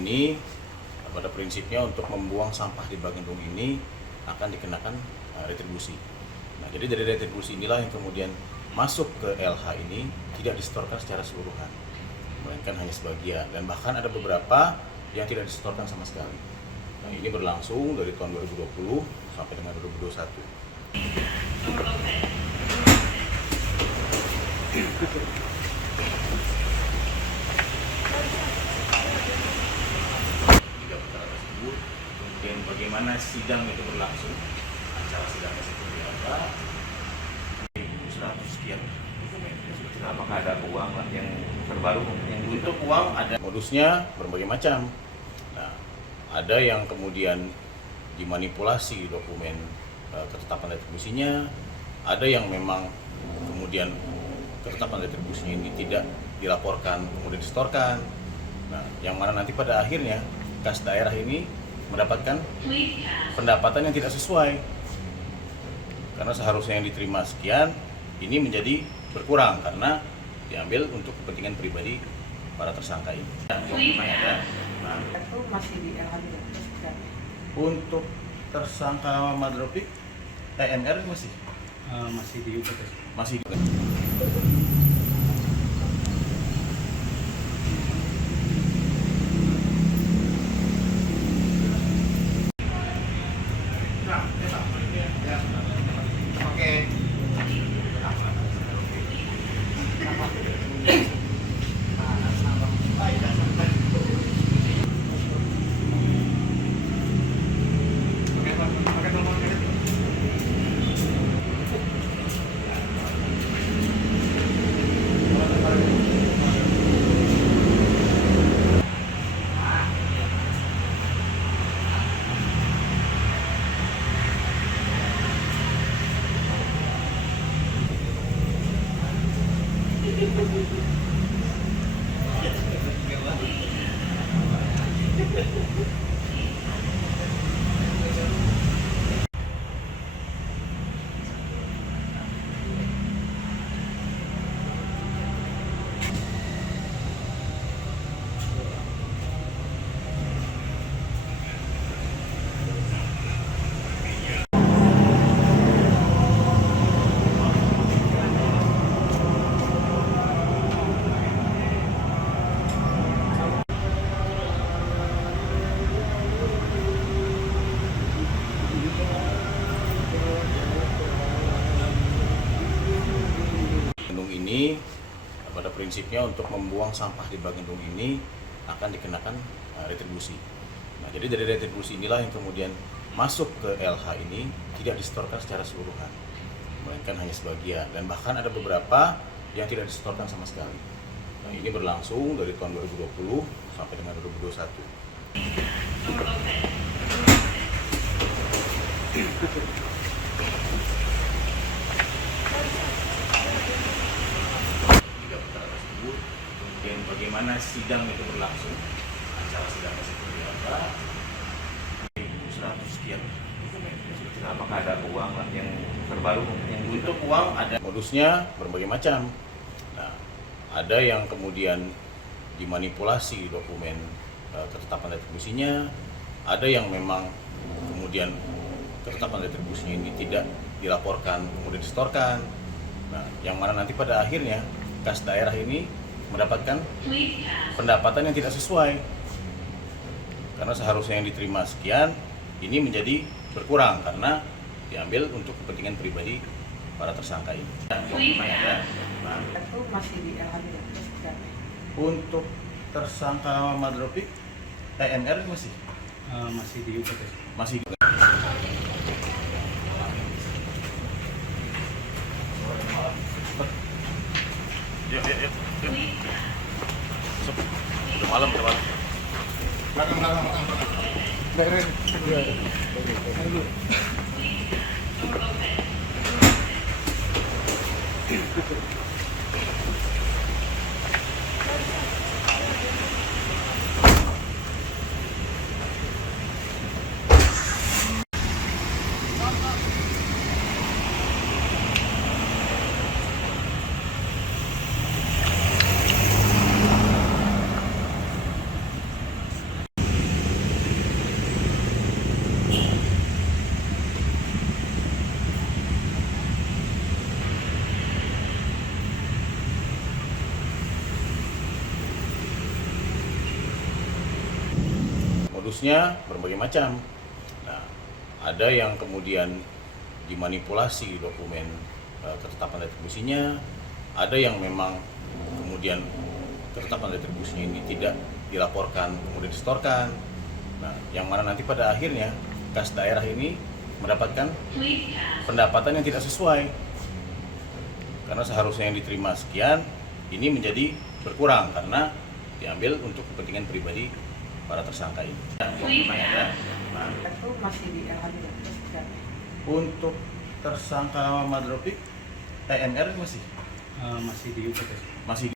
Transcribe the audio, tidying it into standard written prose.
Ini pada prinsipnya untuk membuang sampah di Bagendung ini akan dikenakan retribusi. Nah, jadi dari retribusi inilah yang kemudian masuk ke LH ini tidak disetorkan secara keseluruhan, melainkan hanya sebagian, dan bahkan ada beberapa yang tidak disetorkan sama sekali. Nah, ini berlangsung dari tahun 2020 sampai dengan 2021. Kemudian bagaimana sidang itu berlangsung, acara sidangnya seperti apa, 100 sekian dokumen. Apakah ada uang yang terbaru yang Untuk uang ada modusnya berbagai macam. Nah, ada yang kemudian dimanipulasi dokumen ketetapan retribusinya, ada yang memang kemudian ketetapan retribusinya ini tidak dilaporkan kemudian disetorkan. Nah, yang mana nanti pada akhirnya kas daerah ini mendapatkan pendapatan yang tidak sesuai, karena seharusnya yang diterima sekian, ini menjadi berkurang karena diambil untuk kepentingan pribadi para tersangka ini. Nah, Itu masih di LH. untuk tersangka Madropik, TNR masih Masih di UPT. masih. Ini pada prinsipnya untuk membuang sampah di Bagendung ini akan dikenakan retribusi. Nah, jadi dari retribusi inilah yang kemudian masuk ke LH ini tidak disetorkan secara keseluruhan, melainkan hanya sebagian, dan bahkan ada beberapa yang tidak disetorkan sama sekali. Nah, ini berlangsung dari tahun 2020 sampai dengan 2021. Kemudian bagaimana sidang itu berlangsung, acara sidangnya seperti apa, 100 sekian dokumen. apakah ada uang yang terbaru yang Untuk uang ada modusnya berbagai macam. Nah, ada yang kemudian dimanipulasi dokumen ketetapan retribusinya, ada yang memang kemudian ketetapan retribusinya ini tidak dilaporkan kemudian disetorkan. Nah, yang mana nanti pada akhirnya kas daerah ini mendapatkan pendapatan yang tidak sesuai, karena seharusnya yang diterima sekian, ini menjadi berkurang karena diambil untuk kepentingan pribadi para tersangka ini. Nah, Itu masih di LH. untuk tersangka Madropik, TNR masih Masih di UPT. masih. Yuk. Udah malam. Modusnya berbagai macam. Nah, ada yang kemudian dimanipulasi dokumen ketetapan retribusinya, ada yang memang kemudian ketetapan retribusinya ini tidak dilaporkan, kemudian disetorkan. Nah, yang mana nanti pada akhirnya kas daerah ini mendapatkan pendapatan yang tidak sesuai. Karena seharusnya yang diterima sekian, ini menjadi berkurang karena diambil untuk kepentingan pribadi para tersangka ini. Nah, Itu masih di LH. untuk tersangka Madropik, TNR masih masih di UPT. masih